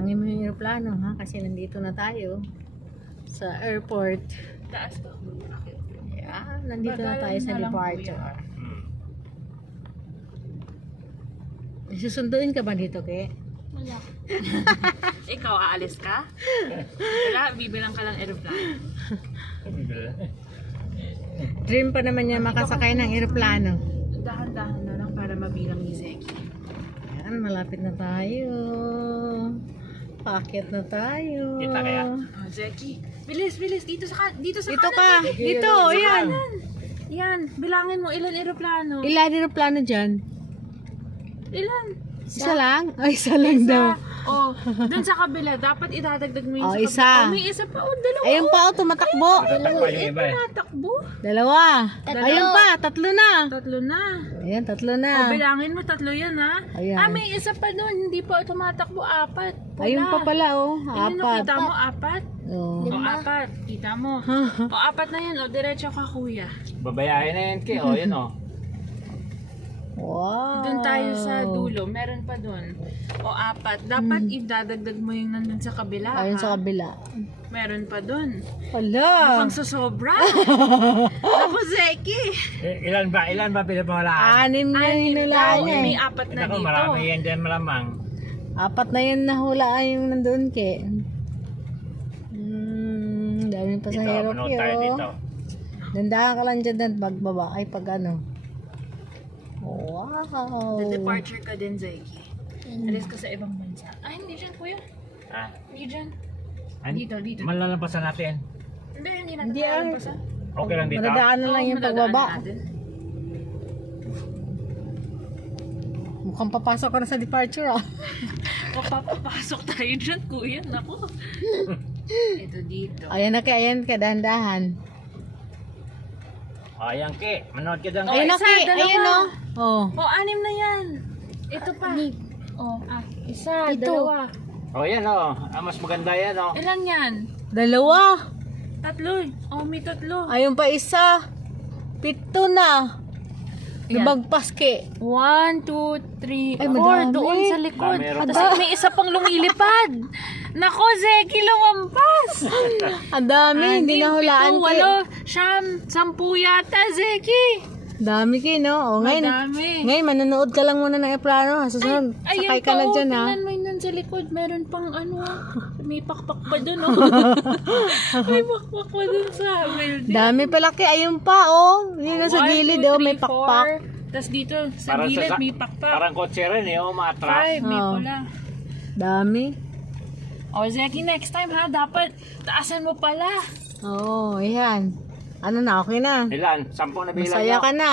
bilangin mo yung aeroplano ha, kasi nandito na tayo sa airport. Taas ka. Yeah, nandito na tayo sa departure. Susunduin ka ba dito, Ke? Wala. Ikaw, aalis ka? Wala, bibilang ka lang aeroplano. Dream pa naman niya makasakay ng aeroplano. Dahan-dahan na lang para mabilang ni Zeki. Ayan, malapit na tayo. Paakyat na tayo. Kita kaya? Oh, Zeki, bilis, bilis. Dito sa Dito kanan. ka. Dito, ayan. Yan, bilangin mo ilan aeroplano. Ilan aeroplano dyan? Ilan? Isa lang? Ay, isa lang daw. Oh, dun sa kabila, dapat idadagdag mo yung Oh, sa isa. kabila. Oh, may isa pa. Oh, dalawa. Ayun pa, oh, tumatakbo. Tatakpan yung iba eh. Natakbo. Dalawa. Ayun pa, tatlo na. Tatlo na. Ayan, tatlo na. Oh, bilangin mo, tatlo yan, ha? Ayan. Ah, may isa pa dun. Hindi pa tumatakbo. Apat. Pula. Ayun pa pala, oh. Ayun, oh, Apat. kita mo, apat. Oh. O, apat. Kita mo. O, apat na yan. O, diretso ka, kuya. Babayahin na yan, Ke. O, yun o. Wow. Doon tayo sa dulo. Meron pa doon. O, apat. Dapat idadagdag mo yung nandun sa kabila. Ayun ha? sa kabila. Meron pa doon. Hala. Pang susobra. Ako, Zeki. Ilan ba? Ilan ba pinapawalaan? Anim na yung hinulaan niya May eh. apat na Ako, dito. marami yan dyan malamang. Apat na yun nahulaan yung nandun, Ke. Dami pa sa Dito, hirap manood tayo dito. Dandahan ka lang dyan pagbaba. Ay, pag ano. Wow. The departure ka din, Zeki. Alis ka sa ibang bansa. Ay, hindi dyan, kuya. Ah, Hindi dyan. an- Dito, dito. Malalampasan natin. Hindi na Hindi, tayo ay. pa sa... Okay lang dito. Madadaan na lang yung pagbaba. Mukhang papasok ka na sa departure, ah. Papapasok tayo dyan, kuya. Naku. Ito dito. Ayan na, Ke. Ayan, Ke. Dahan-dahan. O, ayan, Ke. Manood ka dyan, Oh, Ke. Ayun na, isa, Ke. dalawa. Ayun, oh. Oh. O, anim na yan. Ito pa. Oh, isa, Ito. dalawa. O, yan o. Ah, mas maganda yan o. Ilan yan? Dalawa. Tatlo. Oh, may tatlo. Ayun pa isa. Pito na. Ayan. Nabagpas, Ke. 1, 2, 3, Ay, 4. madami. Doon sa likod. Dami rin. Tapos may isa pang lumilipad. Nako, Zeki, lumampas. Ang dami. Hindi nahulaan, Ke. 7, 8, 9, 10 yata, Zeki. Dami, Ke, no? O, ngayon. Madami. Ngayon, manonood ka lang muna ng aeroplano. Susunod, sakay ka na oh, dyan, ha? tingnan mo yun nun sa likod. Meron pang ano, may pakpak pa dun, oh. May pakpak pa dun sa building. Dami pala, Ke. Ayun pa, oh. Yun na sa 1, gilid, 2, oh. May 3, pakpak. 4. Tapos dito, sa gilid, may pakpak. Parang kotse rin eh, o, maatras. 5, may Oh. pula. Dami. O, Zeki, next time ha, dapat taasan mo pala. Oo, ayan. Ano na, okay na. Ilan? 10 na bilang Masaya nyo. ka na.